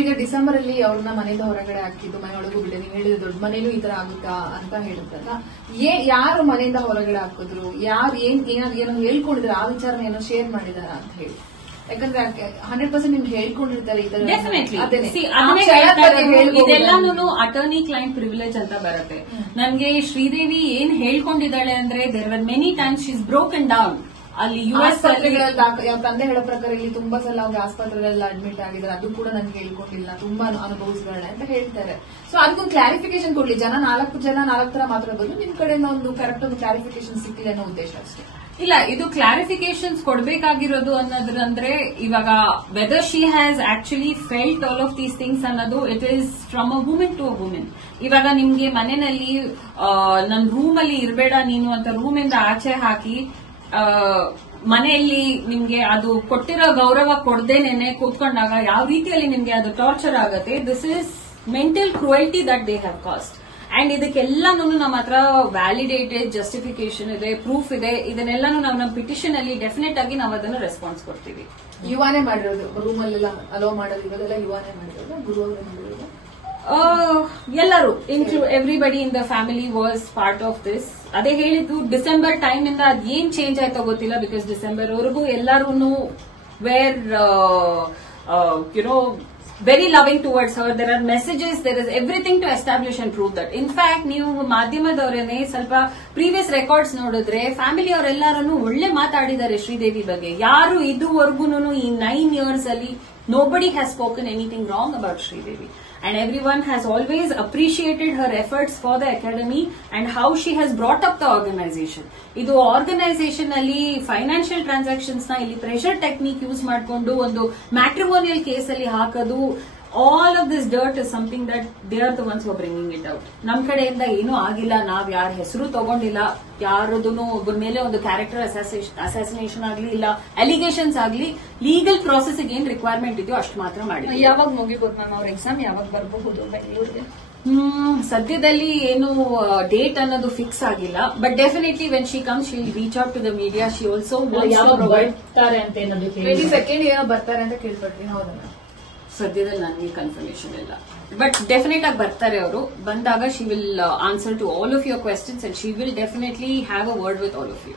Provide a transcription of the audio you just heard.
ಈಗ ಡಿಸೆಂಬರ್ ಅಲ್ಲಿ ಅವ್ರನ್ನ ಮನೆಯಿಂದ ಹೊರಗಡೆ ಹಾಕಿದ್ದು ಮನೆಯೊಳಗೂ ಬಿಡಿ, ನೀವು ಹೇಳಿದ ದೊಡ್ಡ ಮನೇಲೂ ಈ ತರ ಆಗುತ್ತಾ ಅಂತ ಹೇಳಿದ್ರಲ್ಲ, ಯಾರು ಮನೆಯಿಂದ ಹೊರಗಡೆ ಹಾಕಿದ್ರು, ಯಾರು ಏನೋ ಹೇಳ್ಕೊಂಡಿದ್ರು, ಆ ವಿಚಾರನ ಏನೋ ಶೇರ್ ಮಾಡಿದಾರ ಅಂತ ಹೇಳಿ. ಯಾಕಂದ್ರೆ 100% ನಿಮ್ಗೆ ಹೇಳ್ಕೊಂಡಿರ್ತಾರೆ. ಇದೆಲ್ಲಾನು ಅಟರ್ನಿ ಕ್ಲೈಂಟ್ ಪ್ರಿವಿಲೇಜ್ ಅಂತ ಬರುತ್ತೆ. ನನ್ಗೆ ಶ್ರೀದೇವಿ ಏನ್ ಹೇಳ್ಕೊಂಡಿದ್ದಾಳೆ ಅಂದ್ರೆ there are many times she is broken down. ಅಲ್ಲಿ ಯುಎಸ್ ತಂದೆ ಹೇಳೋ ಪ್ರಕಾರ ಇಲ್ಲಿ ತುಂಬಾ ಸಲ ಅವ್ರಿಗೆ ಆಸ್ಪತ್ರೆಗಳೆಲ್ಲ ಅಡ್ಮಿಟ್ ಆಗಿದ್ದಾರೆ, ಅದು ಕೂಡ ನನ್ಗೆ ಹೇಳ್ಕೊಂಡಿಲ್ಲ, ತುಂಬಾ ಅನುಭವಿಸಿದಾಳೆ ಅಂತ ಹೇಳ್ತಾರೆ. ಸೊ ಅದಕ್ಕೊಂದು ಕ್ಲಾರಿಫಿಕೇಶನ್ ಕೊಡ್ಲಿ. 4 ಜನ 4 ತರ ಮಾತಾಡಬಹುದು, ನಿಮ್ ಕಡೆಯಿಂದ ಒಂದು ಕರೆಕ್ಟ್ ಒಂದು ಕ್ಲಾರಿಫಿಕೇಶನ್ ಸಿಕ್ಕಿಲ್ಲ ಅನ್ನೋ ಉದ್ದೇಶ ಅಷ್ಟೇ. ಇಲ್ಲ, ಇದು ಕ್ಲಾರಿಫಿಕೇಶನ್ಸ್ ಕೊಡ್ಬೇಕಾಗಿರೋದು ಅನ್ನೋದ್ರಂದ್ರೆ ಇವಾಗ whether she has actually felt all of these things ಅನ್ನೋದು it is from a women to a women. ಇವಾಗ ನಿಮ್ಗೆ ಮನೆಯಲ್ಲಿ ನನ್ ರೂಮ್ ಅಲ್ಲಿ ಇರಬೇಡ ನೀನು ಅಂತ ರೂಮ್ ಇಂದ ಆಚೆ ಹಾಕಿ ಮನೆಯಲ್ಲಿ ನಿಮ್ಗೆ ಅದು ಕೊಟ್ಟಿರೋ ಗೌರವ ಕೊಡದೇನೆ ಕೂತ್ಕೊಂಡಾಗ ಯಾವ ರೀತಿಯಲ್ಲಿ ನಿಮ್ಗೆ ಅದು ಟಾರ್ಚರ್ ಆಗುತ್ತೆ. This is mental cruelty that they have caused. And ಇದಕ್ಕೆಲ್ಲಾನು ನಮ್ಮ ಹತ್ರ ವ್ಯಾಲಿಡೇಟೆಡ್ ಜಸ್ಟಿಫಿಕೇಶನ್ ಇದೆ, ಪ್ರೂಫ್ ಇದೆ. ಇದನ್ನೆಲ್ಲಾನು ನಾವು ನಮ್ಮ ಪಿಟಿಷನ್ ಅಲ್ಲಿ ಡೆಫಿನೆಟ್ ಆಗಿ ನಾವು ಅದನ್ನು ರೆಸ್ಪಾನ್ಸ್ ಕೊಡ್ತೀವಿ. ಯುವಾನೇ ಮಾಡಿರೋದು ರೂಮಲ್ಲೆಲ್ಲ ಅಲೋ ಮಾಡೋದು, ಇವಾಗೆಲ್ಲ ಯುವಾನೇ ಮಾಡಿರೋದು, ಗುರು ಮಾಡಿರೋದು, ಎಲ್ಲರೂ everybody in the family was part of this. ಅದೇ ಹೇಳಿದ್ದು ಡಿಸೆಂಬರ್ ಟೈಮ್ ಇಂದ ಅದ್ ಏನ್ ಚೇಂಜ್ ಆಯ್ತೋ ಗೊತ್ತಿಲ್ಲ. ಬಿಕಾಸ್ ಡಿಸೆಂಬರ್ ವರೆಗೂ ಎಲ್ಲರೂ wear very loving towards her. There are messages, there is everything to establish and prove that. In fact, ನೀವು ಮಾಧ್ಯಮದವರೇನೆ ಸ್ವಲ್ಪ ಪ್ರೀವಿಯಸ್ ರೆಕಾರ್ಡ್ಸ್ ನೋಡಿದ್ರೆ ಫ್ಯಾಮಿಲಿ ಅವರೆಲ್ಲರೂ ಒಳ್ಳೆ ಮಾತಾಡಿದ್ದಾರೆ ಶ್ರೀದೇವಿ ಬಗ್ಗೆ. ಯಾರು ಇದುವರೆಗೂ ಈ 9 years ಅಲ್ಲಿ nobody has spoken anything wrong about Sridevi. And everyone has always appreciated her efforts for the academy and how she has brought up the organization. ಇದು ಆರ್ಗನೈಸೇಷನ್ ಅಲ್ಲಿ ಫೈನಾನ್ಷಿಯಲ್ ಟ್ರಾನ್ಸಾಕ್ಷನ್ಸ್ ನ ಇಲ್ಲಿ ಪ್ರೆಷರ್ ಟೆಕ್ನಿಕ್ ಯೂಸ್ ಮಾಡಿಕೊಂಡು ಒಂದು matrimonial case ಅಲ್ಲಿ ಹಾಕೋದು, all of this dirt is something that they are the ones who are bringing it out. ನಮ್ ಕಡೆಯಿಂದ ಏನೂ ಆಗಿಲ್ಲ, ನಾವ್ ಯಾರ ಹೆಸರು ತಗೊಂಡಿಲ್ಲ, ಯಾರದೂ ಒಬ್ಬರ ಮೇಲೆ ಒಂದು ಕ್ಯಾರೆಕ್ಟರ್ ಅಸಾಸಿನೇಷನ್ ಆಗ್ಲಿ ಇಲ್ಲ ಅಲಿಗೇಷನ್ಸ್ ಆಗ್ಲಿ, ಲೀಗಲ್ ಪ್ರಾಸೆಸ್ ಏನ್ ರಿಕ್ವೈರ್ಮೆಂಟ್ ಇದೆಯೋ ಅಷ್ಟು ಮಾತ್ರ ಮಾಡಿ. ಯಾವಾಗ ಮುಗಿಬಹುದು ಮ್ಯಾಮ್ ಅವ್ರ ಎಕ್ಸಾಮ್? ಯಾವಾಗ ಬರಬಹುದು ಬೆಂಗಳೂರಿಗೆ? ಸದ್ಯದಲ್ಲಿ ಏನು ಡೇಟ್ ಅನ್ನೋದು ಫಿಕ್ಸ್ ಆಗಿಲ್ಲ. But definitely when she comes she will reach out to the media. She also ಬರ್ತಾರೆ ಅಂತ 22nd ಏನೋ ಬರ್ತಾರೆ ಅಂತ ಕೇಳ್ಪಟ್ಟಿ. ಹೌದಾ? ಸದ್ಯದಲ್ಲಿ ನನಗೆ ಕನ್ಫರ್ಮೇಶನ್ ಇಲ್ಲ, ಬಟ್ ಡೆಫಿನೆಟ್ ಆಗಿ ಬರ್ತಾರೆ ಅವರು. ಬಂದಾಗ she will answer to all of your questions and she will definitely have a word with all of you.